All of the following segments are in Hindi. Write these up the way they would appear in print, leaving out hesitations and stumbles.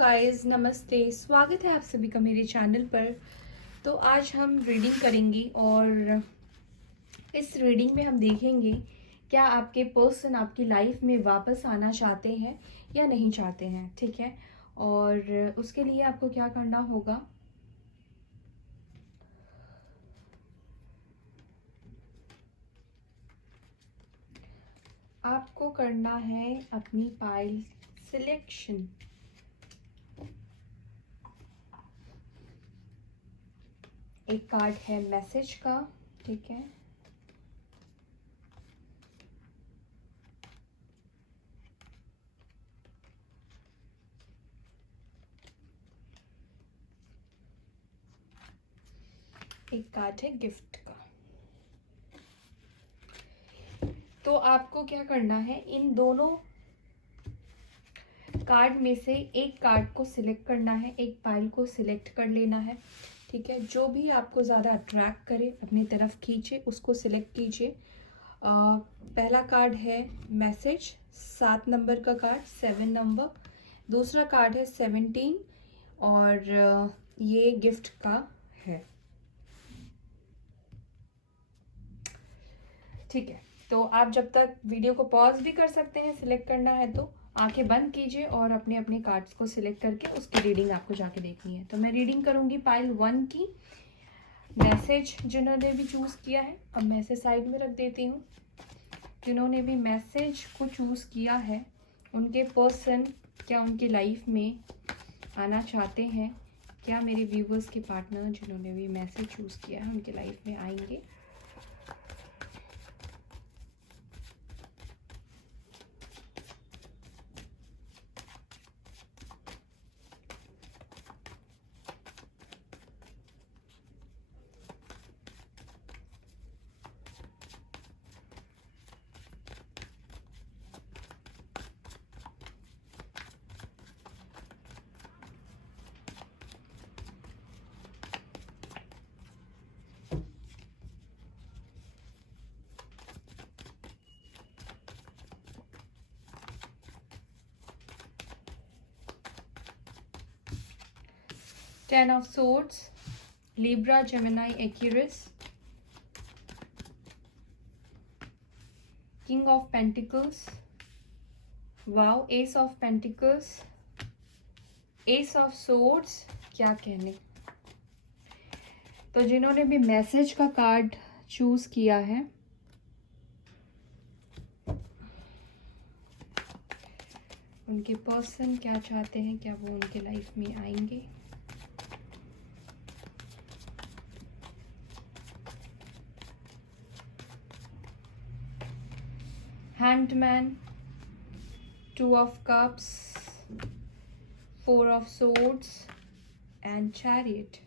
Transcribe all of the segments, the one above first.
गाइस, नमस्ते। स्वागत है आप सभी का मेरे चैनल पर। तो आज हम रीडिंग करेंगे और इस रीडिंग में हम देखेंगे क्या आपके पर्सन आपकी लाइफ में वापस आना चाहते हैं या नहीं चाहते हैं। ठीक है, और उसके लिए आपको क्या करना होगा, आपको करना है अपनी पाइल सिलेक्शन। एक कार्ड है मैसेज का, ठीक है। एक कार्ड है गिफ्ट का। तो आपको क्या करना है, इन दोनों कार्ड में से एक कार्ड को सिलेक्ट करना है, एक पाइल को सिलेक्ट कर लेना है। ठीक है, जो भी आपको ज़्यादा अट्रैक्ट करे, अपनी तरफ खींचे, उसको सिलेक्ट कीजिए। पहला कार्ड है मैसेज, 7 नंबर का कार्ड, 7 नंबर। दूसरा कार्ड है 17 और ये गिफ्ट का है। ठीक है, तो आप जब तक वीडियो को पॉज भी कर सकते हैं, सिलेक्ट करना है तो आंखें बंद कीजिए और अपने अपने कार्ड्स को सिलेक्ट करके उसकी रीडिंग आपको जाके देखनी है। तो मैं रीडिंग करूंगी पाइल 1 की। मैसेज जिन्होंने भी चूज़ किया है, अब मैं इसे साइड में रख देती हूँ। जिन्होंने भी मैसेज को चूज़ किया है, उनके पर्सन क्या उनकी लाइफ में आना चाहते हैं, क्या मेरे व्यूवर्स के पार्टनर जिन्होंने भी मैसेज चूज़ किया है उनके लाइफ में आएंगे। Ten of Swords, Libra, Gemini, Aquarius, King of Pentacles, Wow, Ace of Pentacles, Ace of Swords। क्या कहने, तो जिन्होंने भी मैसेज का कार्ड चूज किया है, उनके पर्सन क्या चाहते हैं, क्या वो उनके लाइफ में आएंगे। Handman, 2 of Cups, 4 of Swords and Chariot।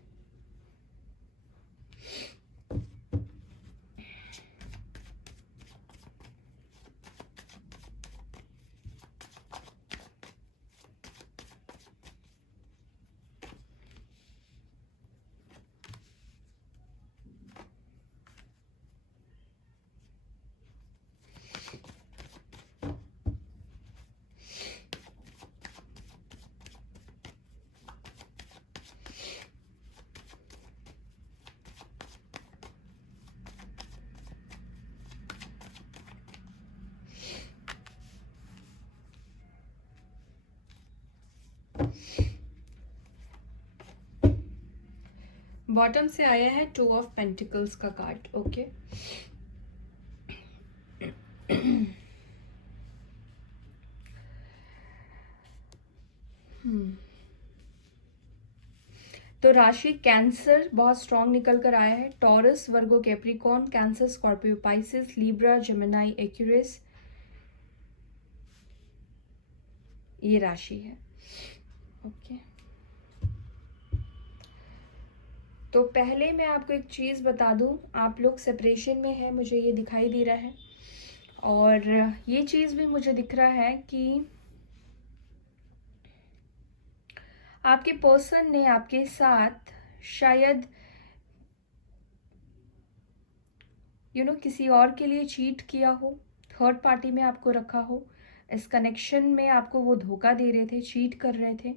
Bottom से आया है 2 ऑफ पेंटिकल्स का कार्ड। ओके, तो राशि कैंसर बहुत स्ट्रांग निकल कर आया है। Taurus, Virgo, Capricorn, Cancer, Scorpio, Pisces, Libra, Gemini, Aquarius, ये राशि है। ओके, तो पहले मैं आपको एक चीज़ बता दूं, आप लोग सेपरेशन में हैं, मुझे ये दिखाई दे रहा है। और ये चीज़ भी मुझे दिख रहा है कि आपके पर्सन ने आपके साथ शायद किसी और के लिए चीट किया हो, थर्ड पार्टी में आपको रखा हो। इस कनेक्शन में आपको वो धोखा दे रहे थे, चीट कर रहे थे।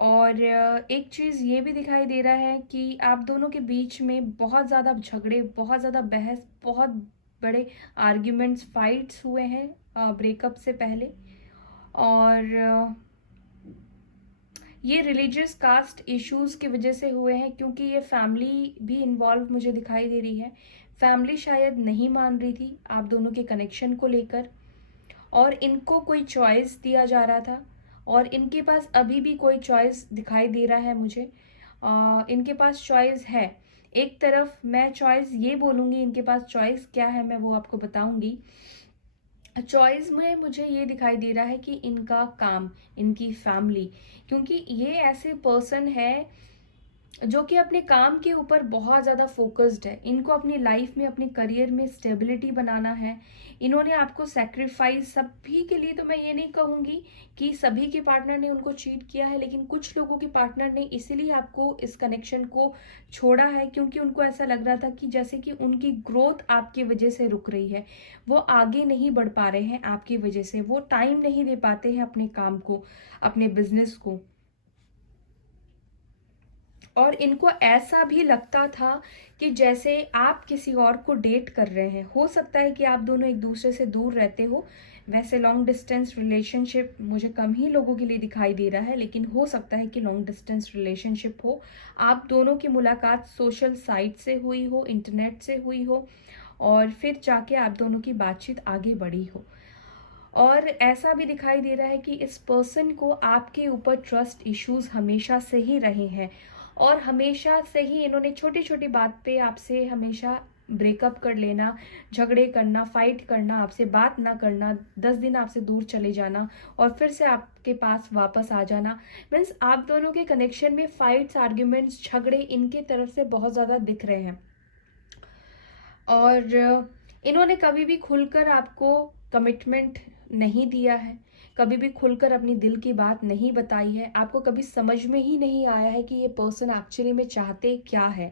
और एक चीज़ ये भी दिखाई दे रहा है कि आप दोनों के बीच में बहुत ज़्यादा झगड़े, बहुत ज़्यादा बहस, बहुत बड़े आर्ग्यूमेंट्स, फाइट्स हुए हैं ब्रेकअप से पहले। और ये रिलीजियस कास्ट इश्यूज़ की वजह से हुए हैं, क्योंकि ये फैमिली भी इन्वॉल्व मुझे दिखाई दे रही है। फैमिली शायद नहीं मान रही थी आप दोनों के कनेक्शन को लेकर, और इनको कोई चॉइस दिया जा रहा था, और इनके पास अभी भी कोई चॉइस दिखाई दे रहा है मुझे। इनके पास चॉइस है। एक तरफ मैं चॉइस ये बोलूँगी, इनके पास चॉइस क्या है मैं वो आपको बताऊँगी। चॉइस में मुझे ये दिखाई दे रहा है कि इनका काम, इनकी फैमिली, क्योंकि ये ऐसे पर्सन है जो कि अपने काम के ऊपर बहुत ज़्यादा फोकस्ड है। इनको अपनी लाइफ में, अपने करियर में स्टेबिलिटी बनाना है। इन्होंने आपको सेक्रीफाइस, सभी के लिए तो मैं ये नहीं कहूँगी कि सभी के पार्टनर ने उनको चीट किया है, लेकिन कुछ लोगों के पार्टनर ने इसीलिए आपको इस कनेक्शन को छोड़ा है, क्योंकि उनको ऐसा लग रहा था कि जैसे कि उनकी ग्रोथ आपकी वजह से रुक रही है, वो आगे नहीं बढ़ पा रहे हैं आपकी वजह से, वो टाइम नहीं दे पाते हैं अपने काम को, अपने बिजनेस को। और इनको ऐसा भी लगता था कि जैसे आप किसी और को डेट कर रहे हैं। हो सकता है कि आप दोनों एक दूसरे से दूर रहते हो। वैसे लॉन्ग डिस्टेंस रिलेशनशिप मुझे कम ही लोगों के लिए दिखाई दे रहा है, लेकिन हो सकता है कि लॉन्ग डिस्टेंस रिलेशनशिप हो। आप दोनों की मुलाकात सोशल साइट से हुई हो, इंटरनेट से हुई हो, और फिर जाके आप दोनों की बातचीत आगे बढ़ी हो। और ऐसा भी दिखाई दे रहा है कि इस पर्सन को आपके ऊपर ट्रस्ट इश्यूज हमेशा से ही रहे हैं, और हमेशा से ही इन्होंने छोटी छोटी बात पे आपसे हमेशा ब्रेकअप कर लेना, झगड़े करना, फाइट करना, आपसे बात ना करना, 10 दिन आपसे दूर चले जाना, और फिर से आपके पास वापस आ जाना। मीन्स आप दोनों के कनेक्शन में फाइट्स, आर्ग्यूमेंट्स, झगड़े इनके तरफ से बहुत ज़्यादा दिख रहे हैं। और इन्होंने कभी भी खुलकर आपको कमिटमेंट नहीं दिया है, कभी भी खुलकर अपनी दिल की बात नहीं बताई है। आपको कभी समझ में ही नहीं आया है कि ये पर्सन एक्चुअली में चाहते क्या है,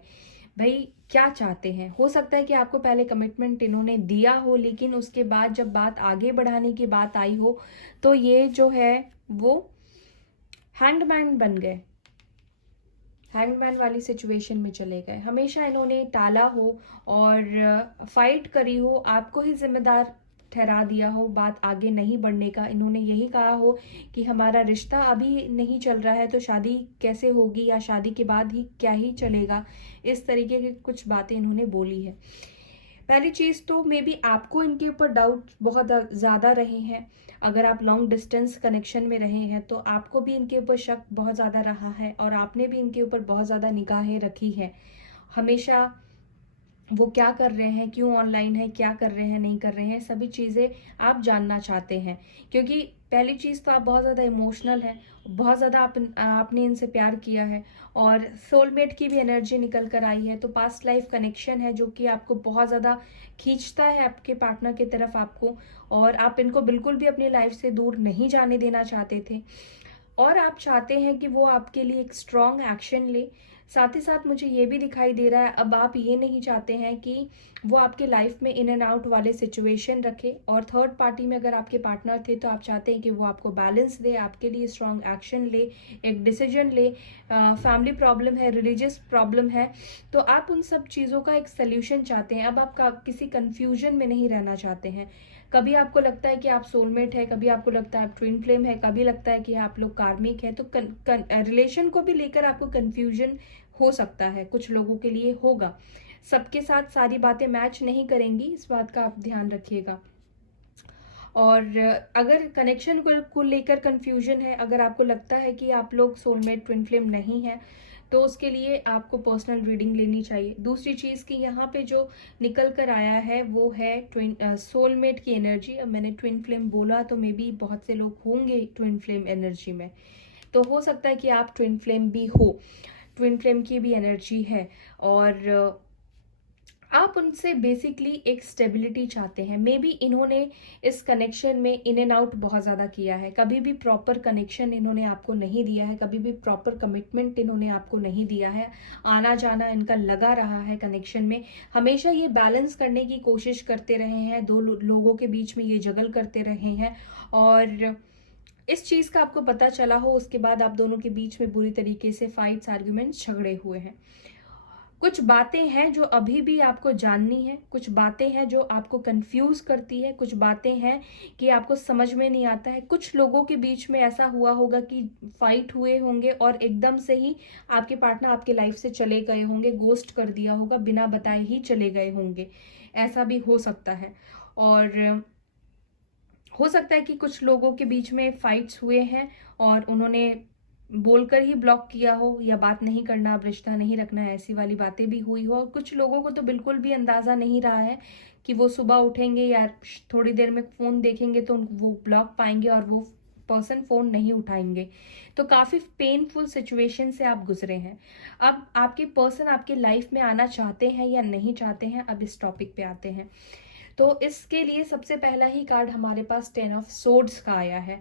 भाई क्या चाहते हैं। हो सकता है कि आपको पहले कमिटमेंट इन्होंने दिया हो, लेकिन उसके बाद जब बात आगे बढ़ाने की बात आई हो तो ये जो है वो हैंगमैन बन गए, हैंगमैन वाली सिचुएशन में चले गए। हमेशा इन्होंने टाला हो और फाइट करी हो, आपको ही जिम्मेदार ठहरा दिया हो बात आगे नहीं बढ़ने का। इन्होंने यही कहा हो कि हमारा रिश्ता अभी नहीं चल रहा है तो शादी कैसे होगी, या शादी के बाद ही क्या ही चलेगा। इस तरीके की कुछ बातें इन्होंने बोली है। पहली चीज़ तो मे बी आपको इनके ऊपर डाउट बहुत ज़्यादा रहे हैं। अगर आप लॉन्ग डिस्टेंस कनेक्शन में रहे हैं तो आपको भी इनके ऊपर शक बहुत ज़्यादा रहा है, और आपने भी इनके ऊपर बहुत ज़्यादा निगाहें रखी है। हमेशा वो क्या कर रहे हैं, क्यों ऑनलाइन है, क्या कर रहे हैं, नहीं कर रहे हैं, सभी चीज़ें आप जानना चाहते हैं। क्योंकि पहली चीज़ तो आप बहुत ज़्यादा इमोशनल हैं, बहुत ज़्यादा आपने इनसे प्यार किया है, और सोलमेट की भी एनर्जी निकल कर आई है। तो पास्ट लाइफ कनेक्शन है जो कि आपको बहुत ज़्यादा खींचता है आपके पार्टनर की तरफ आपको, और आप इनको बिल्कुल भी अपनी लाइफ से दूर नहीं जाने देना चाहते थे, और आप चाहते हैं कि वो आपके लिए एक स्ट्रॉन्ग एक्शन ले। साथ ही साथ मुझे ये भी दिखाई दे रहा है अब आप ये नहीं चाहते हैं कि वो आपके लाइफ में इन एंड आउट वाले सिचुएशन रखे, और थर्ड पार्टी में अगर आपके पार्टनर थे तो आप चाहते हैं कि वो आपको बैलेंस दे, आपके लिए स्ट्रॉन्ग एक्शन ले, एक डिसीजन ले। फैमिली प्रॉब्लम है, रिलीजियस प्रॉब्लम है, तो आप उन सब चीज़ों का एक सोल्यूशन चाहते हैं। अब आप किसी कन्फ्यूजन में नहीं रहना चाहते हैं। कभी आपको लगता है कि आप सोलमेट है, कभी आपको लगता है आप ट्विन फ्लेम है, कभी लगता है कि आप लोग कार्मिक है। तो रिलेशन को भी लेकर आपको कन्फ्यूजन हो सकता है, कुछ लोगों के लिए होगा। सबके साथ सारी बातें मैच नहीं करेंगी, इस बात का आप ध्यान रखिएगा। और अगर कनेक्शन को लेकर कन्फ्यूजन है, अगर आपको लगता है कि आप लोग सोलमेट ट्विन फ्लेम नहीं है, तो उसके लिए आपको पर्सनल रीडिंग लेनी चाहिए। दूसरी चीज़ कि यहाँ पे जो निकल कर आया है वो है सोलमेट की एनर्जी। अब मैंने ट्विन फ्लेम बोला तो मे बी बहुत से लोग होंगे ट्विन फ्लेम एनर्जी में, तो हो सकता है कि आप ट्विन फ्लेम भी हो, ट्विन फ्लेम की भी एनर्जी है, और आप उनसे बेसिकली एक स्टेबिलिटी चाहते हैं। मे बी इन्होंने इस कनेक्शन में इन एंड आउट बहुत ज़्यादा किया है, कभी भी प्रॉपर कनेक्शन इन्होंने आपको नहीं दिया है, कभी भी प्रॉपर कमिटमेंट इन्होंने आपको नहीं दिया है। आना जाना इनका लगा रहा है कनेक्शन में, हमेशा ये बैलेंस करने की कोशिश करते रहे हैं, दो लोगों के बीच में ये जगल करते रहे हैं। और इस चीज़ का आपको पता चला हो, उसके बाद आप दोनों के बीच में बुरी तरीके से फाइट्स, आर्ग्यूमेंट्स, झगड़े हुए हैं। कुछ बातें हैं जो अभी भी आपको जाननी है, कुछ बातें हैं जो आपको कंफ्यूज करती है, कुछ बातें हैं कि आपको समझ में नहीं आता है। कुछ लोगों के बीच में ऐसा हुआ होगा कि फाइट हुए होंगे और एकदम से ही आपके पार्टनर आपके लाइफ से चले गए होंगे, गोस्ट कर दिया होगा, बिना बताए ही चले गए होंगे, ऐसा भी हो सकता है। और हो सकता है कि कुछ लोगों के बीच में फाइट्स हुए हैं और उन्होंने बोलकर ही ब्लॉक किया हो, या बात नहीं करना, अब रिश्ता नहीं रखना, ऐसी वाली बातें भी हुई हो। और कुछ लोगों को तो बिल्कुल भी अंदाज़ा नहीं रहा है कि वो सुबह उठेंगे या थोड़ी देर में फ़ोन देखेंगे तो वो ब्लॉक पाएंगे और वो पर्सन फ़ोन नहीं उठाएंगे। तो काफ़ी पेनफुल सिचुएशन से आप गुजरे हैं। अब आपके पर्सन आपके लाइफ में आना चाहते हैं या नहीं चाहते हैं, अब इस टॉपिक पे आते हैं। तो इसके लिए सबसे पहला ही कार्ड हमारे पास 10 ऑफ सोर्ड्स का आया है,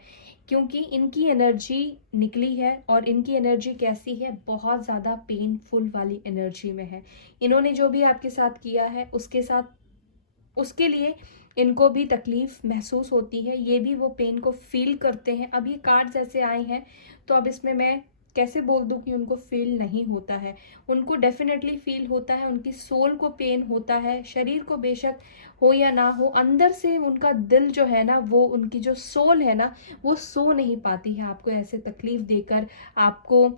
क्योंकि इनकी एनर्जी निकली है और इनकी एनर्जी कैसी है, बहुत ज़्यादा पेनफुल वाली एनर्जी में है। इन्होंने जो भी आपके साथ किया है उसके लिए इनको भी तकलीफ महसूस होती है, ये भी वो पेन को फील करते हैं। अब ये कार्ड्स ऐसे आए हैं तो अब इसमें मैं कैसे बोल दूं कि उनको फील नहीं होता है, उनको डेफिनेटली फील होता है। उनकी सोल को पेन होता है, शरीर को बेशक हो या ना हो, अंदर से उनका दिल जो है ना, वो उनकी जो सोल है ना, वो सो नहीं पाती है आपको ऐसे तकलीफ देकर। आपको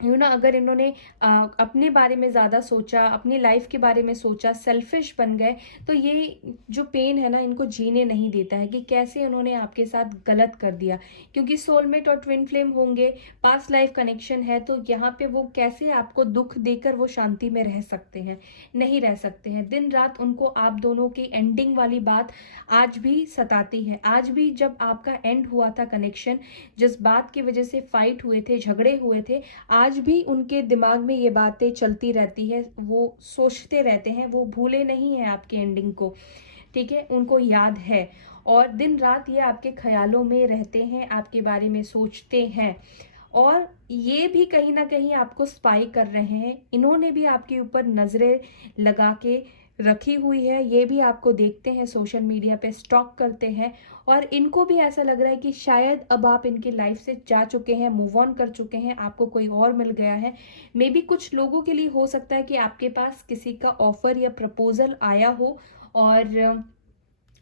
अगर इन्होंने अपने बारे में ज़्यादा सोचा, अपनी लाइफ के बारे में सोचा, सेल्फिश बन गए, तो ये जो पेन है ना, इनको जीने नहीं देता है कि कैसे उन्होंने आपके साथ गलत कर दिया। क्योंकि सोलमेट और ट्विन फ्लेम होंगे, पास्ट लाइफ कनेक्शन है, तो यहाँ पे वो कैसे आपको दुख देकर वो शांति में रह सकते हैं, नहीं रह सकते हैं। दिन रात उनको आप दोनों की एंडिंग वाली बात आज भी सताती है। आज भी जब आपका एंड हुआ था कनेक्शन, जिस बात की वजह से फाइट हुए थे, झगड़े हुए थे, आज भी उनके दिमाग में ये बातें चलती रहती है, वो सोचते रहते हैं, वो भूले नहीं हैं आपके एंडिंग को, ठीक है, उनको याद है। और दिन रात ये आपके ख्यालों में रहते हैं, आपके बारे में सोचते हैं, और ये भी कहीं ना कहीं आपको स्पाई कर रहे हैं। इन्होंने भी आपके ऊपर नजरें लगा के रखी हुई है, ये भी आपको देखते हैं, सोशल मीडिया पे स्टॉक करते हैं, और इनको भी ऐसा लग रहा है कि शायद अब आप इनकी लाइफ से जा चुके हैं, मूव ऑन कर चुके हैं, आपको कोई और मिल गया है। मे बी कुछ लोगों के लिए हो सकता है कि आपके पास किसी का ऑफर या प्रपोजल आया हो और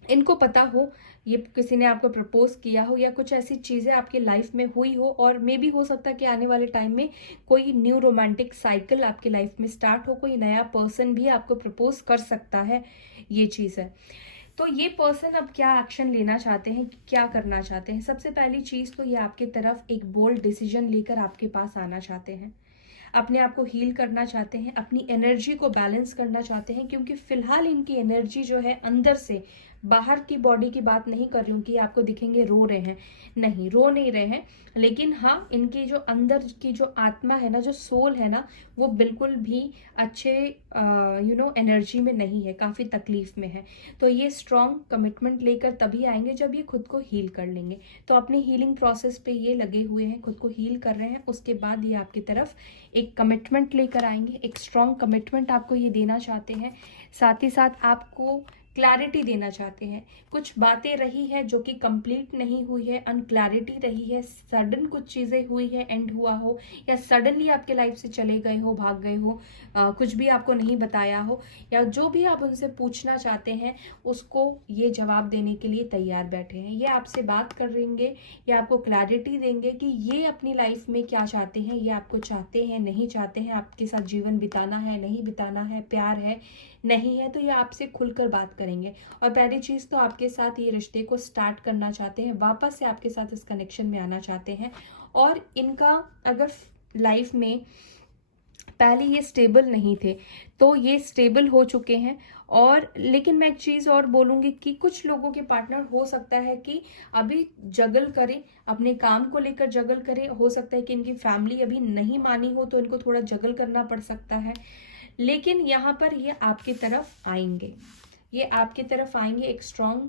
इनको पता हो, ये किसी ने आपको प्रपोज किया हो, या कुछ ऐसी चीज़ें आपकी लाइफ में हुई हो, और मे भी हो सकता है कि आने वाले टाइम में कोई न्यू रोमांटिक साइकिल आपकी लाइफ में स्टार्ट हो, कोई नया पर्सन भी आपको प्रपोज कर सकता है, ये चीज़ है। तो ये पर्सन अब क्या एक्शन लेना चाहते हैं, क्या करना चाहते हैं? सबसे पहली चीज़ तो ये आपकी तरफ एक बोल्ड डिसीजन लेकर आपके पास आना चाहते हैं, अपने आप को हील करना चाहते हैं, अपनी एनर्जी को बैलेंस करना चाहते हैं। क्योंकि फिलहाल इनकी एनर्जी जो है अंदर से, बाहर की बॉडी की बात नहीं कर रही हूँ कि आपको दिखेंगे रो रहे हैं, नहीं, रो नहीं रहे हैं, लेकिन हाँ, इनकी जो अंदर की जो आत्मा है ना, जो सोल है ना, वो बिल्कुल भी अच्छे एनर्जी में नहीं है, काफ़ी तकलीफ में है। तो ये स्ट्रॉन्ग कमिटमेंट लेकर तभी आएंगे जब ये खुद को हील कर लेंगे। तो अपने हीलिंग प्रोसेस पे ये लगे हुए हैं, खुद को हील कर रहे हैं, उसके बाद ये आपकी तरफ एक कमिटमेंट लेकर आएंगे, एक स्ट्रॉन्ग कमिटमेंट आपको ये देना चाहते हैं। साथ ही साथ आपको क्लैरिटी देना चाहते हैं। कुछ बातें रही है जो कि कंप्लीट नहीं हुई है, अनक्लैरिटी रही है, सडन कुछ चीज़ें हुई है, एंड हुआ हो, या सडनली आपके लाइफ से चले गए हो, भाग गए हो, कुछ भी आपको नहीं बताया हो, या जो भी आप उनसे पूछना चाहते हैं उसको ये जवाब देने के लिए तैयार बैठे हैं। ये आपसे बात करेंगे, ये आपको क्लैरिटी देंगे कि ये अपनी लाइफ में क्या चाहते हैं, ये आपको चाहते हैं, नहीं चाहते हैं, आपके साथ जीवन बिताना है, नहीं बिताना है, प्यार है, नहीं है। तो ये आपसे खुलकर बात करेंगे। और पहली चीज़ तो आपके साथ ये रिश्ते को स्टार्ट करना चाहते हैं, वापस से आपके साथ इस कनेक्शन में आना चाहते हैं। और इनका अगर लाइफ में पहले ये स्टेबल नहीं थे तो ये स्टेबल हो चुके हैं। और लेकिन मैं एक चीज़ और बोलूँगी कि कुछ लोगों के पार्टनर हो सकता है कि अभी जगल करें, अपने काम को लेकर जगल करें। हो सकता है कि इनकी फैमिली अभी नहीं मानी हो तो इनको थोड़ा जगल करना पड़ सकता है, लेकिन यहाँ पर ये आपकी तरफ आएंगे, ये आपकी तरफ आएंगे, एक स्ट्रॉन्ग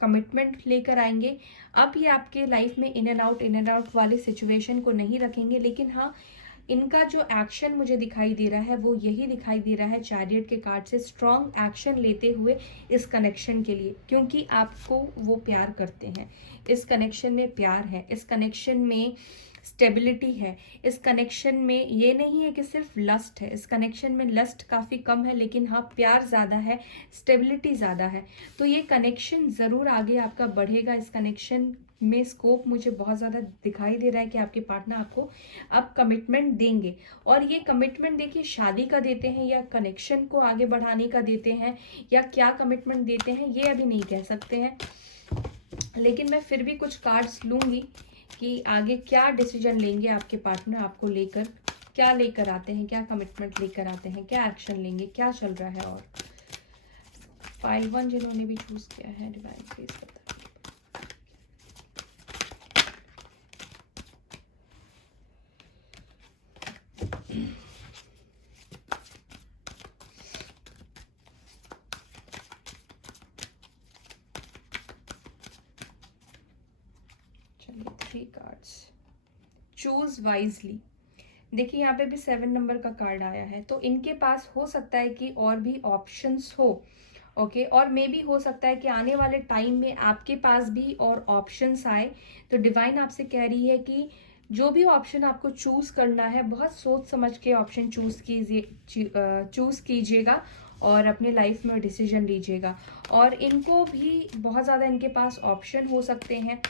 कमिटमेंट लेकर आएंगे। अब ये आपके लाइफ में इन एंड आउट वाले सिचुएशन को नहीं रखेंगे, लेकिन हाँ, इनका जो एक्शन मुझे दिखाई दे रहा है वो यही दिखाई दे रहा है चैरियट के कार्ड से, स्ट्रॉन्ग एक्शन लेते हुए इस कनेक्शन के लिए, क्योंकि आपको वो प्यार करते हैं। इस कनेक्शन में प्यार है, इस कनेक्शन में स्टेबिलिटी है, इस कनेक्शन में ये नहीं है कि सिर्फ लस्ट है, इस कनेक्शन में लस्ट काफ़ी कम है लेकिन हाँ प्यार ज़्यादा है, स्टेबिलिटी ज़्यादा है। तो ये कनेक्शन ज़रूर आगे आपका बढ़ेगा। इस कनेक्शन में स्कोप मुझे बहुत ज़्यादा दिखाई दे रहा है कि आपके पार्टनर आपको अब कमिटमेंट देंगे, और ये कमिटमेंट देखिए शादी का देते हैं या कनेक्शन को आगे बढ़ाने का देते हैं, या क्या कमिटमेंट देते हैं ये अभी नहीं कह सकते हैं। लेकिन मैं फिर भी कुछ कार्ड्स लूँगी कि आगे क्या डिसीजन लेंगे आपके पार्टनर आपको लेकर, क्या लेकर आते हैं, क्या कमिटमेंट लेकर आते हैं, क्या एक्शन लेंगे, क्या चल रहा है। और पाइल 1 जिन्होंने भी चूज किया है, डिवाइन प्लीज बताइए। चलिए 3 कार्ड्स। Choose wisely. देखिए यहाँ पे भी 7 नंबर का कार्ड आया है, तो इनके पास हो सकता है कि और भी ऑप्शंस हो, ओके, और मे भी हो सकता है कि आने वाले टाइम में आपके पास भी और ऑप्शंस आए। तो डिवाइन आपसे कह रही है कि जो भी ऑप्शन आपको चूज करना है बहुत सोच समझ के ऑप्शन चूज कीजिएगा और अपने लाइफ में डिसीजन लीजिएगा। और इनको भी बहुत ज़्यादा इनके पास ऑप्शन हो सकते हैं,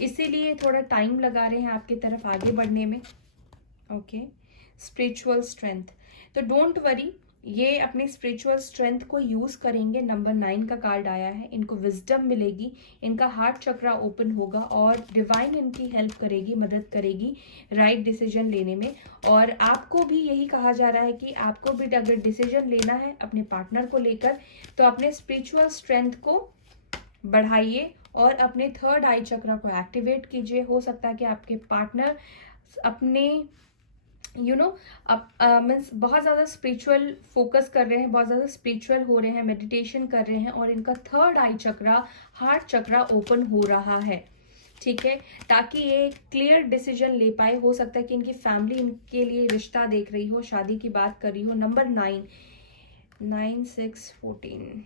इसीलिए थोड़ा टाइम लगा रहे हैं आपकी तरफ आगे बढ़ने में। ओके, स्पिरिचुअल स्ट्रेंथ, तो डोंट वरी, ये अपने स्पिरिचुअल स्ट्रेंथ को यूज करेंगे। नंबर 9 का कार्ड आया है, इनको विजडम मिलेगी, इनका हार्ट चक्रा ओपन होगा और डिवाइन इनकी हेल्प करेगी, मदद करेगी राइट डिसीजन लेने में। और आपको भी यही कहा जा रहा है कि आपको भी अगर डिसीजन लेना है अपने पार्टनर को लेकर तो अपने स्पिरिचुअल स्ट्रेंथ को बढ़ाइए और अपने थर्ड आई चक्रा को एक्टिवेट कीजिए। हो सकता है कि आपके पार्टनर अपने अब मीन्स बहुत ज़्यादा स्पिरिचुअल फोकस कर रहे हैं, बहुत ज़्यादा स्पिरिचुअल हो रहे हैं, मेडिटेशन कर रहे हैं और इनका थर्ड आई चक्रा, हार्ट चक्रा ओपन हो रहा है, ठीक है, ताकि ये क्लियर डिसीजन ले पाए। हो सकता है कि इनकी फैमिली इनके लिए रिश्ता देख रही हो, शादी की बात कर रही हो। Number 9, 6, 14,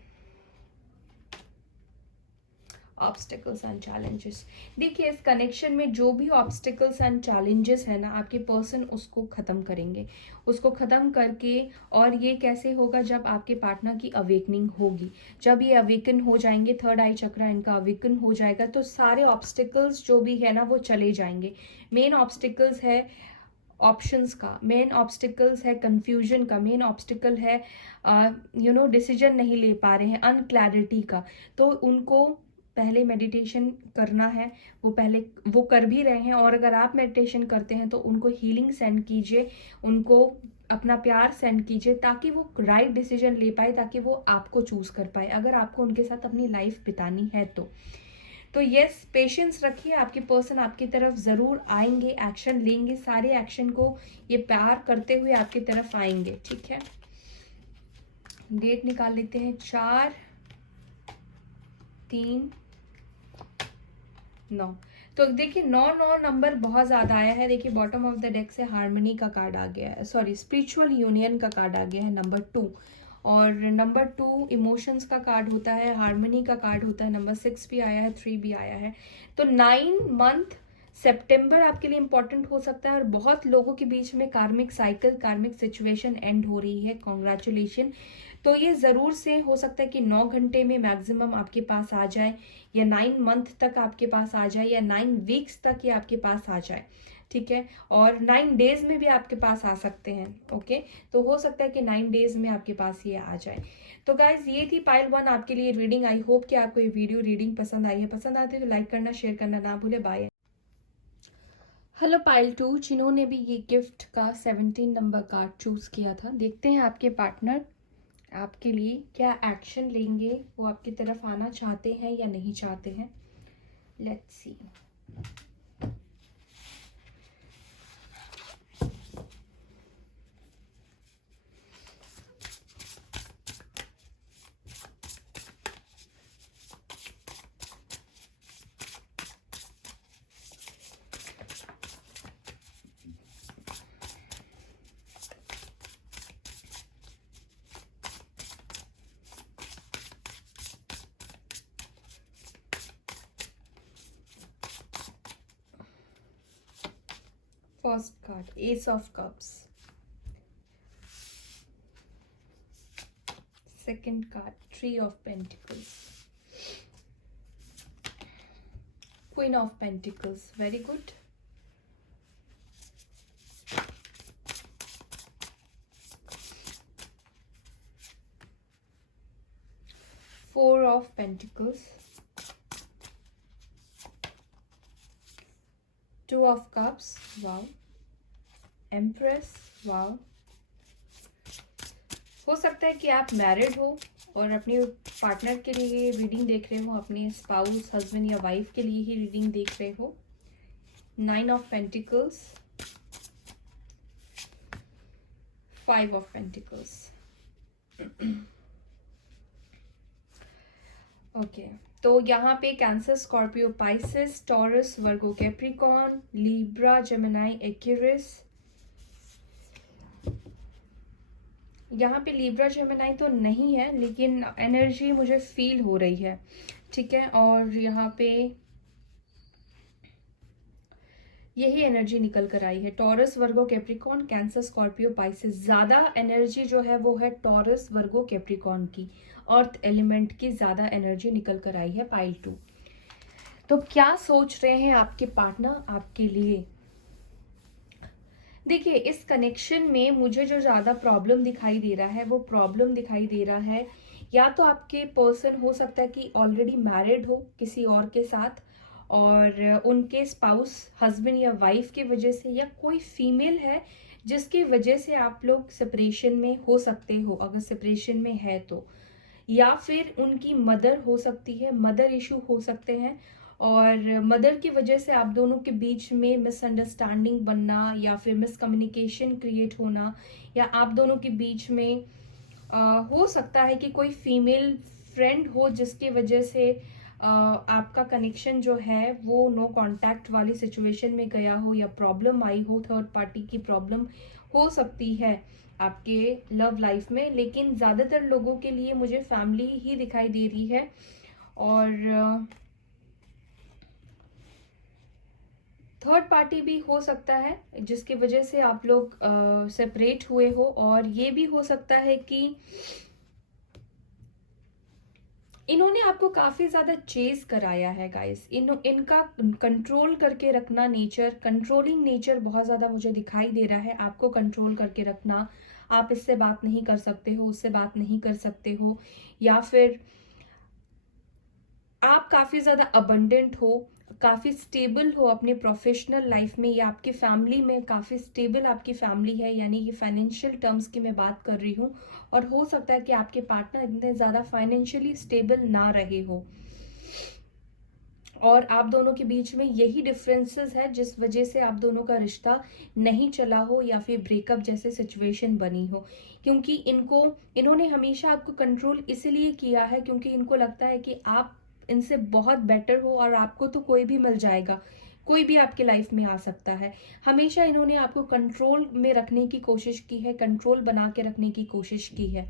obstacles and challenges. देखिए इस कनेक्शन में जो भी ऑब्स्टिकल्स एंड चैलेंजेस है ना, आपके पर्सन उसको ख़त्म करेंगे, उसको ख़त्म करके। और ये कैसे होगा, जब आपके पार्टनर की अवेकनिंग होगी, जब ये अवेकन हो जाएंगे, थर्ड आई चक्रा इनका अवेकन हो जाएगा, तो सारे ऑब्स्टिकल्स जो भी है ना वो चले जाएंगे। मेन ऑब्स्टिकल्स है ऑप्शंस का, मेन ऑब्स्टिकल्स है कंफ्यूजन का, मेन ऑब्स्टिकल है डिसीजन नहीं ले पा रहे हैं, अनक्लैरिटी का। तो उनको पहले मेडिटेशन करना है, वो पहले वो कर भी रहे हैं। और अगर आप मेडिटेशन करते हैं तो उनको हीलिंग सेंड कीजिए, उनको अपना प्यार सेंड कीजिए ताकि वो राइट डिसीजन ले पाए, ताकि वो आपको चूज कर पाए अगर आपको उनके साथ अपनी लाइफ बितानी है तो यस, पेशेंस रखिए, आपके पर्सन आपकी तरफ ज़रूर आएंगे, एक्शन लेंगे, सारे एक्शन को ये प्यार करते हुए आपकी तरफ आएंगे, ठीक है। डेट निकाल लेते हैं, 4, 3, 9। तो देखिए 9 नंबर बहुत ज़्यादा आया है। देखिए बॉटम ऑफ द डेक से हार्मनी का कार्ड आ गया है, सॉरी स्पिरिचुअल यूनियन का कार्ड आ गया है, नंबर 2। और नंबर 2 इमोशंस का कार्ड होता है, हार्मनी का कार्ड होता है। नंबर 6 भी आया है, 3 भी आया है। तो 9 मंथ सितंबर आपके लिए इंपॉर्टेंट हो सकता है और बहुत लोगों के बीच में कार्मिक साइकिल, कार्मिक सिचुएशन एंड हो रही है, कॉन्ग्रेचुलेशन। तो ये ज़रूर से हो सकता है कि 9 घंटे में मैक्सिमम आपके पास आ जाए, या 9 मंथ तक आपके पास आ जाए, या 9 वीक्स तक ये आपके पास आ जाए, ठीक है। और 9 डेज में भी आपके पास आ सकते हैं, ओके। तो हो सकता है कि 9 डेज में आपके पास ये आ जाए। तो गाइज ये थी पाइल 1 आपके लिए रीडिंग। आई होप कि आपको ये वीडियो रीडिंग पसंद आई है। पसंद आती है तो लाइक करना, शेयर करना ना भूले। बाय। हेलो पाइल 2, जिन्होंने भी ये गिफ्ट का 17 नंबर कार्ड चूज किया था, देखते हैं आपके पार्टनर आपके लिए क्या एक्शन लेंगे, वो आपकी तरफ आना चाहते हैं या नहीं चाहते हैं। Let's see. First card S of cups, second card tree of pentacles, queen of pentacles, very good. Four of pentacles, two of cups, wow, empress, wow. हो सकता है कि आप मैरिड हो और अपने पार्टनर के लिए रीडिंग देख रहे हो, अपने स्पाउस, हस्बैंड या वाइफ के लिए ही रीडिंग देख रहे हो। Nine of pentacles, five of pentacles. Okay, तो यहाँ पे cancer, Scorpio, Pisces, taurus, Virgo, Capricorn, Libra, Gemini, एक्यूरिस। यहाँ पे लिब्रा, जेमिनाई तो नहीं है, लेकिन एनर्जी मुझे फील हो रही है, ठीक है। और यहाँ पे यही एनर्जी निकल कर आई है, Taurus, Virgo, Capricorn, Cancer, Scorpio, Pisces. ज्यादा एनर्जी जो है वो है टॉरस, वर्गो, कैप्रिकॉर्न की, अर्थ एलिमेंट की ज्यादा एनर्जी निकल कर आई है पाइल 2। तो क्या सोच रहे हैं आपके पार्टनर आपके लिए? देखिए, इस कनेक्शन में मुझे जो ज्यादा प्रॉब्लम दिखाई दे रहा है वो प्रॉब्लम दिखाई दे रहा है, या तो आपके पर्सन हो सकता है कि ऑलरेडी मैरिड हो किसी और के साथ, और उनके स्पाउस, हस्बैंड या वाइफ की वजह से, या कोई फीमेल है जिसकी वजह से आप लोग सेपरेशन में हो सकते हो, अगर सेपरेशन में है तो, या फिर उनकी मदर हो सकती है, मदर इशू हो सकते हैं, और मदर की वजह से आप दोनों के बीच में मिसअंडरस्टैंडिंग बनना या फिर मिसकम्युनिकेशन क्रिएट होना, या आप दोनों के बीच में हो सकता है कि कोई फीमेल फ्रेंड हो जिसकी वजह से आपका कनेक्शन जो है वो नो कांटेक्ट वाली सिचुएशन में गया हो, या प्रॉब्लम आई हो, थर्ड पार्टी की प्रॉब्लम हो सकती है आपके लव लाइफ में। लेकिन ज़्यादातर लोगों के लिए मुझे फैमिली ही दिखाई दे रही है, और थर्ड पार्टी भी हो सकता है जिसकी वजह से आप लोग सेपरेट हुए हो। और ये भी हो सकता है कि इन्होंने आपको काफी ज्यादा चेज कराया है गाइस। इनका कंट्रोल करके रखना नेचर, कंट्रोलिंग नेचर बहुत ज्यादा मुझे दिखाई दे रहा है। आपको कंट्रोल करके रखना, आप इससे बात नहीं कर सकते हो, उससे बात नहीं कर सकते हो, या फिर आप काफी ज्यादा अबंडेंट हो, काफी स्टेबल हो अपने प्रोफेशनल लाइफ में, या आपकी फैमिली में काफी स्टेबल आपकी फैमिली है, यानी कि फाइनेंशियल टर्म्स की मैं बात कर रही हूँ। और हो सकता है कि आपके पार्टनर इतने ज्यादा फाइनेंशियली स्टेबल ना रहे हो, और आप दोनों के बीच में यही डिफरेंसेस है जिस वजह से आप दोनों का रिश्ता नहीं चला हो, या फिर ब्रेकअप जैसे सिचुएशन बनी हो। क्योंकि इन्होंने हमेशा आपको कंट्रोल इसलिए किया है क्योंकि इनको लगता है कि आप इनसे बहुत बेटर हो, और आपको तो कोई भी मिल जाएगा, कोई भी आपके लाइफ में आ सकता है। हमेशा इन्होंने आपको कंट्रोल में रखने की कोशिश की है, कंट्रोल बना के रखने की कोशिश की है,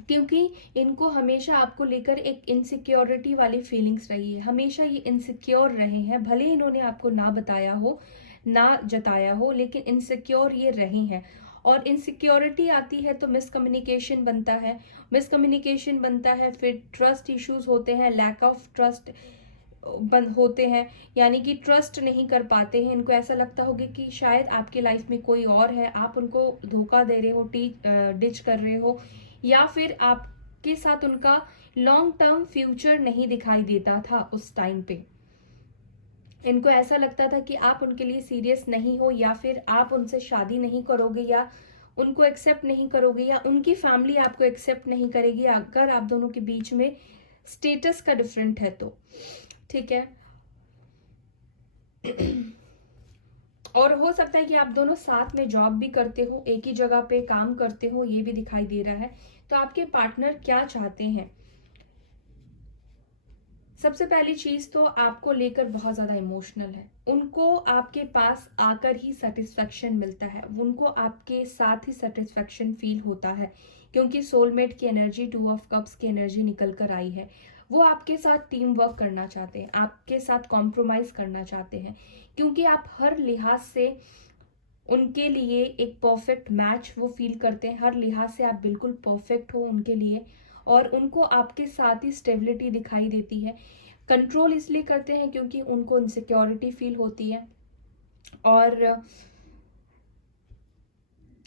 क्योंकि इनको हमेशा आपको लेकर एक इनसिक्योरिटी वाली फीलिंग्स रही है। हमेशा ये इनसिक्योर रहे हैं, भले इन्होंने आपको ना बताया हो, ना जताया हो, लेकिन इनसिक्योर ये रहे हैं। और इनसिक्योरिटी आती है तो मिसकम्युनिकेशन बनता है, मिसकम्युनिकेशन बनता है, फिर ट्रस्ट इश्यूज होते हैं, लैक ऑफ ट्रस्ट होते हैं, यानी कि ट्रस्ट नहीं कर पाते हैं। इनको ऐसा लगता होगा कि शायद आपकी लाइफ में कोई और है, आप उनको धोखा दे रहे हो, डिच कर रहे हो, या फिर आपके साथ उनका लॉन्ग टर्म फ्यूचर नहीं दिखाई देता था उस टाइम पे। इनको ऐसा लगता था कि आप उनके लिए सीरियस नहीं हो, या फिर आप उनसे शादी नहीं करोगे, या उनको एक्सेप्ट नहीं करोगे, या उनकी फैमिली आपको एक्सेप्ट नहीं करेगी अगर आप दोनों के बीच में स्टेटस का डिफरेंट है तो, ठीक है। और हो सकता है कि आप दोनों साथ में जॉब भी करते हो, एक ही जगह पे काम करते हो, ये भी दिखाई दे रहा है। तो आपके पार्टनर क्या चाहते हैं? सबसे पहली चीज तो आपको लेकर बहुत ज्यादा इमोशनल है। उनको आपके पास आकर ही सेटिस्फेक्शन मिलता है, उनको आपके साथ ही सेटिस्फेक्शन फील होता है, क्योंकि सोलमेट की एनर्जी, 2 ऑफ कप्स की एनर्जी निकल कर आई है। वो आपके साथ टीम वर्क करना चाहते हैं, आपके साथ कॉम्प्रोमाइज करना चाहते हैं, क्योंकि आप हर लिहाज से उनके लिए एक परफेक्ट मैच वो फील करते हैं। हर लिहाज से आप बिल्कुल परफेक्ट हो उनके लिए, और उनको आपके साथ ही स्टेबिलिटी दिखाई देती है। कंट्रोल इसलिए करते हैं क्योंकि उनको इनसिक्योरिटी फील होती है, और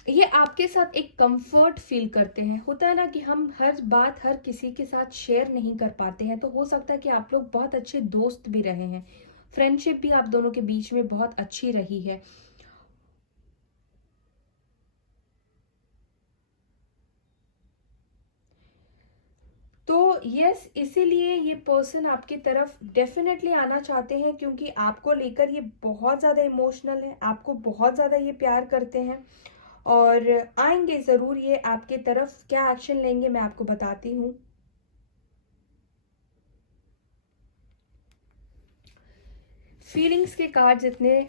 ये आपके साथ एक कंफर्ट फील करते हैं। होता है ना कि हम हर बात हर किसी के साथ शेयर नहीं कर पाते हैं, तो हो सकता है कि आप लोग बहुत अच्छे दोस्त भी रहे हैं, फ्रेंडशिप भी आप दोनों के बीच में बहुत अच्छी रही है। तो यस, इसीलिए ये पर्सन आपकी तरफ डेफिनेटली आना चाहते हैं, क्योंकि आपको लेकर ये बहुत ज़्यादा इमोशनल है, आपको बहुत ज़्यादा ये प्यार करते हैं, और आएंगे ज़रूर ये आपके तरफ। क्या एक्शन लेंगे मैं आपको बताती हूँ। फीलिंग्स के कार्ड्स इतने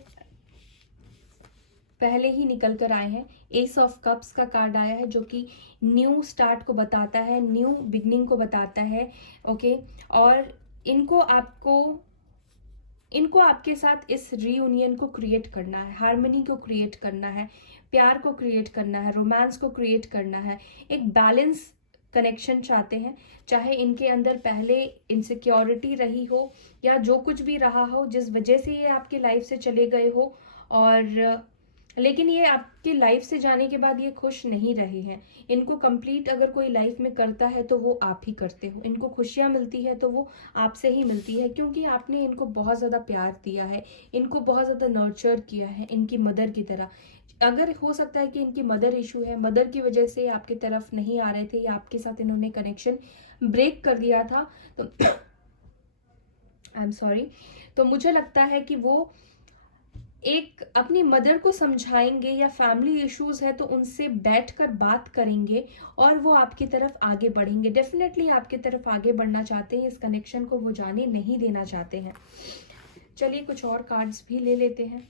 पहले ही निकल कर आए हैं। एस ऑफ कप्स का कार्ड आया है, जो कि न्यू स्टार्ट को बताता है, न्यू बिगनिंग को बताता है। ओके, और इनको आपके साथ इस रीयूनियन को क्रिएट करना है, हार्मनी को क्रिएट करना है, प्यार को क्रिएट करना है, रोमांस को क्रिएट करना है, एक बैलेंस कनेक्शन चाहते हैं। चाहे इनके अंदर पहले इनसिक्योरिटी रही हो या जो कुछ भी रहा हो, जिस वजह से ये आपकी लाइफ से चले गए हो, और लेकिन ये आपकी लाइफ से जाने के बाद ये खुश नहीं रहे हैं। इनको कंप्लीट अगर कोई लाइफ में करता है तो वो आप ही करते हो। इनको खुशियां मिलती है तो वो आपसे ही मिलती है, क्योंकि आपने इनको बहुत ज़्यादा प्यार दिया है, इनको बहुत ज़्यादा नर्चर किया है, इनकी मदर की तरह। अगर हो सकता है कि इनकी मदर इशू है, मदर की वजह से आपकी तरफ नहीं आ रहे थे, या आपके साथ इन्होंने कनेक्शन ब्रेक कर दिया था, तो आई एम सॉरी। तो मुझे लगता है कि वो एक अपनी मदर को समझाएंगे, या फैमिली इश्यूज है तो उनसे बैठकर बात करेंगे, और वो आपकी तरफ आगे बढ़ेंगे। डेफिनेटली आपकी तरफ आगे बढ़ना चाहते हैं, इस कनेक्शन को वो जाने नहीं देना चाहते हैं। चलिए कुछ और कार्ड्स भी ले लेते हैं।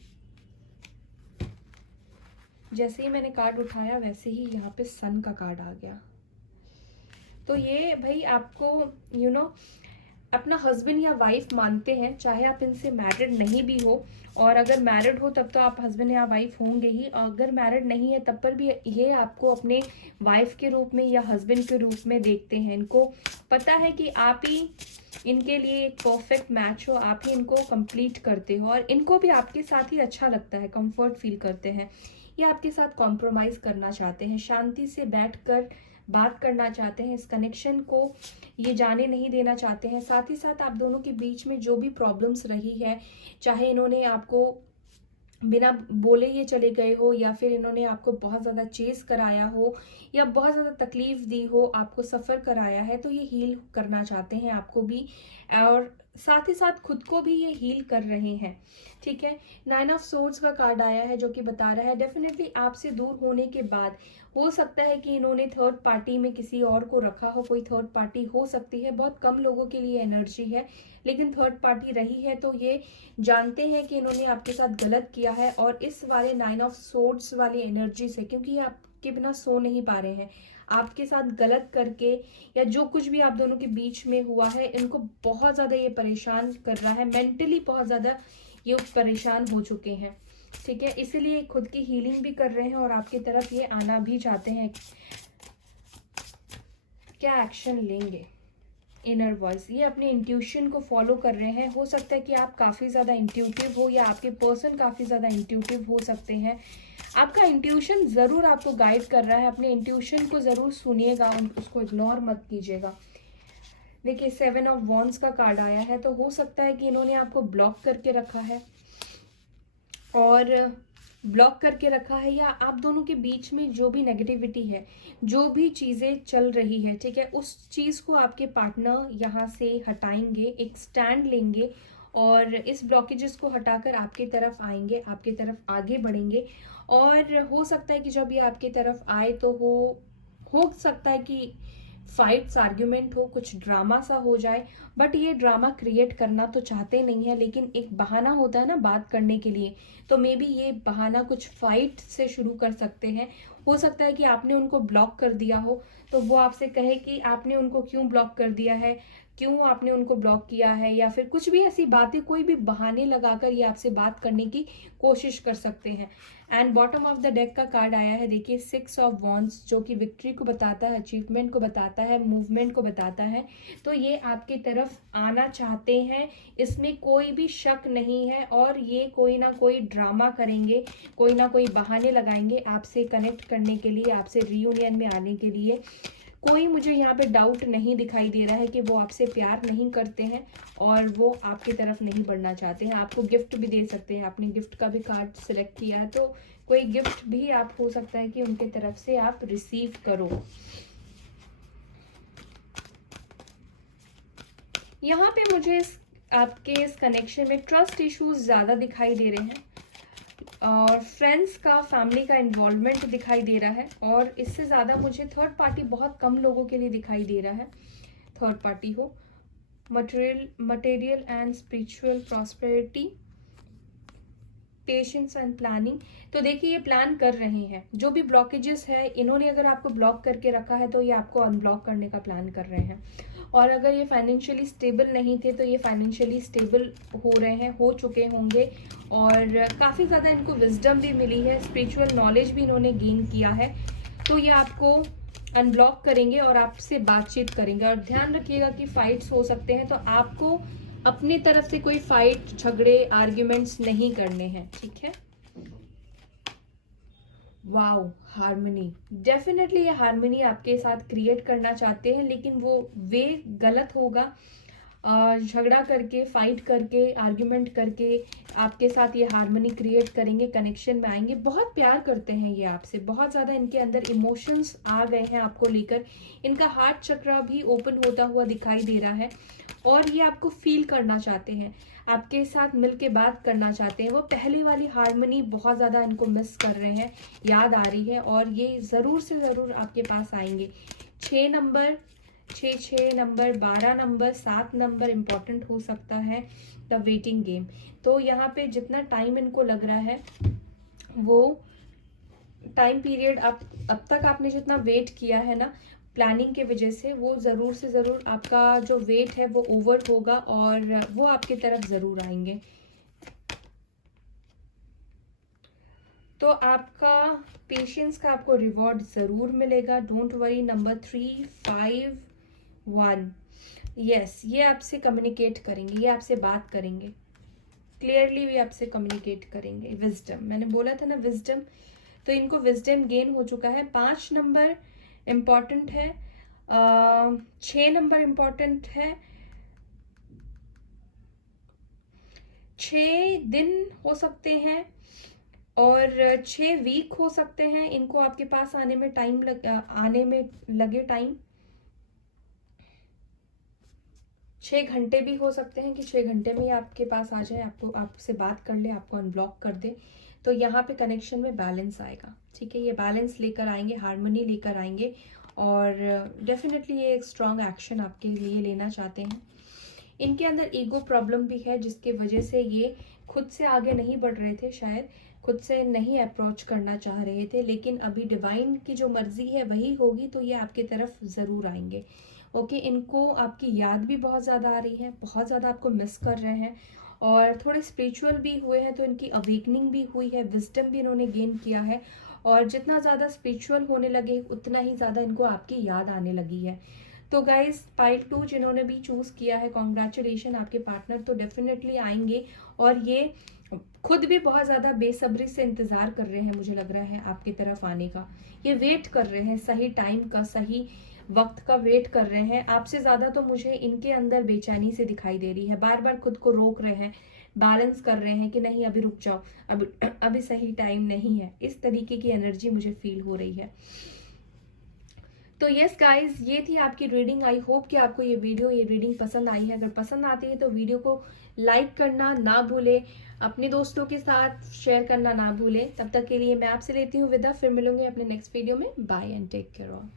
जैसे ही मैंने कार्ड उठाया वैसे ही यहाँ पे सन का कार्ड आ गया। तो ये भाई आपको अपना हस्बैंड या वाइफ मानते हैं, चाहे आप इनसे मैरिड नहीं भी हो, और अगर मैरिड हो तब तो आप हस्बैंड या वाइफ होंगे ही, अगर मैरिड नहीं है तब पर भी ये आपको अपने वाइफ के रूप में या हस्बैंड के रूप में देखते हैं। इनको पता है कि आप ही इनके लिए एक परफेक्ट मैच हो, आप ही इनको कंप्लीट करते हो, और इनको भी आपके साथ ही अच्छा लगता है, कंफर्ट फील करते हैं। ये आपके साथ कॉम्प्रोमाइज करना चाहते हैं, शांति से बैठकर बात करना चाहते हैं, इस कनेक्शन को ये जाने नहीं देना चाहते हैं। साथ ही साथ आप दोनों के बीच में जो भी प्रॉब्लम्स रही है, चाहे इन्होंने आपको बिना बोले ये चले गए हो, या फिर इन्होंने आपको बहुत ज़्यादा चेस कराया हो, या बहुत ज़्यादा तकलीफ दी हो, आपको सफ़र कराया है, तो ये हील करना चाहते हैं आपको भी, और साथ ही साथ खुद को भी ये हील कर रहे हैं। ठीक है, 9 ऑफ सोर्ड्स का कार्ड आया है, जो कि बता रहा है डेफिनेटली आपसे दूर होने के बाद हो सकता है कि इन्होंने थर्ड पार्टी में किसी और को रखा हो। कोई थर्ड पार्टी हो सकती है, बहुत कम लोगों के लिए एनर्जी है, लेकिन थर्ड पार्टी रही है तो ये जानते हैं कि इन्होंने आपके साथ गलत किया है। और इस वाले 9 ऑफ सोर्ड्स वाली एनर्जी से, क्योंकि ये आपके बिना सो नहीं पा रहे हैं, आपके साथ गलत करके या जो कुछ भी आप दोनों के बीच में हुआ है, इनको बहुत ज़्यादा ये परेशान कर रहा है, मेंटली बहुत ज़्यादा ये परेशान हो चुके हैं। ठीक है, इसीलिए खुद की हीलिंग भी कर रहे हैं और आपकी तरफ ये आना भी चाहते हैं। क्या एक्शन लेंगे? इनर वॉइस, ये अपने इंट्यूशन को फॉलो कर रहे हैं। हो सकता है कि आप काफ़ी ज़्यादा इंट्यूटिव हो, या आपके पर्सन काफ़ी ज़्यादा इंट्यूटिव हो सकते हैं। आपका इंट्यूशन ज़रूर आपको गाइड कर रहा है, अपने इंट्यूशन को ज़रूर सुनिएगा, उसको इग्नोर मत कीजिएगा। देखिए 7 ऑफ वॉन्ड्स का कार्ड आया है, तो हो सकता है कि इन्होंने आपको ब्लॉक करके रखा है, और ब्लॉक करके रखा है, या आप दोनों के बीच में जो भी नेगेटिविटी है, जो भी चीज़ें चल रही है, ठीक है, उस चीज़ को आपके पार्टनर यहाँ से हटाएंगे, एक स्टैंड लेंगे, और इस ब्लॉकेजेस को हटाकर आपकी तरफ आएंगे, आपकी तरफ आगे बढ़ेंगे। और हो सकता है कि जब ये आपकी तरफ आए तो हो सकता है कि फाइट्स आर्ग्यूमेंट हो, कुछ ड्रामा सा हो जाए, बट ये ड्रामा क्रिएट करना तो चाहते नहीं है, लेकिन एक बहाना होता है ना बात करने के लिए, तो मे बी ये बहाना कुछ फाइट से शुरू कर सकते हैं। हो सकता है कि आपने उनको ब्लॉक कर दिया हो, तो वो आपसे कहे कि आपने उनको क्यों ब्लॉक कर दिया है, क्यों आपने उनको ब्लॉक किया है, या फिर कुछ भी ऐसी बातें, कोई भी बहाने लगाकर ये आपसे बात करने की कोशिश कर सकते हैं। And bottom of the deck का कार्ड आया है, देखिए 6 ऑफ वॉन्ड्स, जो कि विक्ट्री को बताता है, अचीवमेंट को बताता है, मूवमेंट को बताता है। तो ये आपकी तरफ आना चाहते हैं, इसमें कोई भी शक नहीं है, और ये कोई ना कोई ड्रामा करेंगे, कोई ना कोई बहाने लगाएंगे आपसे कनेक्ट करने के लिए, आपसे रियूनियन में आने के लिए। कोई मुझे यहाँ पे डाउट नहीं दिखाई दे रहा है कि वो आपसे प्यार नहीं करते हैं और वो आपकी तरफ नहीं बढ़ना चाहते हैं। आपको गिफ्ट भी दे सकते हैं, आपने गिफ्ट का भी कार्ड सिलेक्ट किया है, तो कोई गिफ्ट भी आप हो सकता है कि उनके तरफ से आप रिसीव करो। यहाँ पे मुझे आपके इस कनेक्शन में ट्रस्ट इश्यूज ज़्यादा दिखाई दे रहे हैं, और फ्रेंड्स का, फैमिली का इन्वॉल्वमेंट दिखाई दे रहा है, और इससे ज़्यादा मुझे थर्ड पार्टी बहुत कम लोगों के लिए दिखाई दे रहा है। थर्ड पार्टी हो, material and spiritual prosperity, patience and planning. तो देखिए ये प्लान कर रहे हैं, जो भी ब्लॉकेजेस है, इन्होंने अगर आपको ब्लॉक करके रखा है तो ये आपको अनब्लॉक करने का प्लान कर रहे हैं। और अगर ये फाइनेंशियली स्टेबल नहीं थे तो ये फाइनेंशियली स्टेबल हो रहे हैं, हो चुके होंगे, और काफ़ी ज़्यादा इनको विजडम भी मिली है, स्पिरिचुअल नॉलेज भी इन्होंने गेन किया है। तो ये आपको अनब्लॉक करेंगे और आपसे बातचीत करेंगे। और ध्यान रखिएगा कि फाइट्स हो सकते हैं, तो आपको अपनी तरफ से कोई फाइट, झगड़े, आर्ग्यूमेंट्स नहीं करने हैं, ठीक है। वाओ, हार्मनी, डेफिनेटली ये हार्मनी आपके साथ क्रिएट करना चाहते हैं, लेकिन वो वे गलत होगा। झगड़ा करके, फाइट करके, आर्ग्यूमेंट करके आपके साथ ये हार्मनी क्रिएट करेंगे, कनेक्शन में आएंगे। बहुत प्यार करते हैं ये आपसे, बहुत ज़्यादा इनके अंदर इमोशंस आ गए हैं आपको लेकर। इनका हार्ट चक्र भी ओपन होता हुआ दिखाई दे रहा है, और ये आपको फील करना चाहते हैं, आपके साथ मिलके बात करना चाहते हैं। वो पहली वाली हार्मनी बहुत ज़्यादा इनको मिस कर रहे हैं, याद आ रही है, और ये ज़रूर से ज़रूर आपके पास आएंगे। 6 number, 6 number, 12 number, 7 number important हो सकता है, द वेटिंग गेम। तो यहाँ पे जितना टाइम इनको लग रहा है, वो टाइम पीरियड अब तक आपने जितना वेट किया है ना प्लानिंग के वजह से, वो ज़रूर से ज़रूर आपका जो वेट है वो ओवर होगा, और वो आपकी तरफ ज़रूर आएंगे। तो आपका पेशेंस का आपको रिवॉर्ड ज़रूर मिलेगा, डोंट वरी। नंबर 3, 5, 1, यस, ये आपसे कम्युनिकेट करेंगे, ये आपसे बात करेंगे, क्लियरली भी आपसे कम्युनिकेट करेंगे। विजडम, मैंने बोला था ना विजडम, तो इनको विजडम गेन हो चुका है। 5 नंबर इम्पॉर्टेंट है, 6 नंबर इम्पॉर्टेंट है, 6 दिन हो सकते हैं, और 6 वीक हो सकते हैं इनको आपके पास आने में आने में लगे टाइम। 6 घंटे भी हो सकते हैं कि 6 घंटे में ही आपके पास आ जाए, आपको आपसे बात कर ले, आपको अनब्लॉक कर दे। तो यहाँ पे कनेक्शन में बैलेंस आएगा, ठीक है, ये बैलेंस लेकर आएंगे, हार्मनी लेकर आएंगे, और डेफिनेटली ये एक स्ट्रॉन्ग एक्शन आपके लिए लेना चाहते हैं। इनके अंदर ईगो प्रॉब्लम भी है, जिसके वजह से ये खुद से आगे नहीं बढ़ रहे थे, शायद खुद से नहीं अप्रोच करना चाह रहे थे, लेकिन अभी डिवाइन की जो मर्जी है वही होगी, तो ये आपकी तरफ ज़रूर आएंगे। ओके, इनको आपकी याद भी बहुत ज़्यादा आ रही है, बहुत ज़्यादा आपको मिस कर रहे हैं, और थोड़े स्पिरिचुअल भी हुए हैं, तो इनकी अवेकनिंग भी हुई है, विजडम भी इन्होंने गेन किया है, और जितना ज़्यादा स्पिरिचुअल होने लगे उतना ही ज़्यादा इनको आपकी याद आने लगी है। तो गाइज, पाइल 2 जिन्होंने भी चूज़ किया है, कॉन्ग्रेचुलेशन, आपके पार्टनर तो डेफिनेटली आएंगे, और ये खुद भी बहुत ज़्यादा बेसब्री से इंतज़ार कर रहे हैं, मुझे लग रहा है आपकी तरफ आने का। ये वेट कर रहे हैं, सही टाइम का, सही वक्त का वेट कर रहे हैं। आपसे ज़्यादा तो मुझे इनके अंदर बेचैनी से दिखाई दे रही है, बार बार खुद को रोक रहे हैं, बैलेंस कर रहे हैं कि नहीं अभी रुक जाओ, अभी सही टाइम नहीं है, इस तरीके की एनर्जी मुझे फील हो रही है। तो यस गाइज, ये थी आपकी रीडिंग। आई होप कि आपको ये रीडिंग पसंद आई है। अगर पसंद आती है तो वीडियो को लाइक करना ना भूले, अपने दोस्तों के साथ शेयर करना ना भूले। तब तक के लिए मैं आपसे लेती हूँ विदा, फिर मिलूंगी अपने नेक्स्ट वीडियो में। Bye and take care all.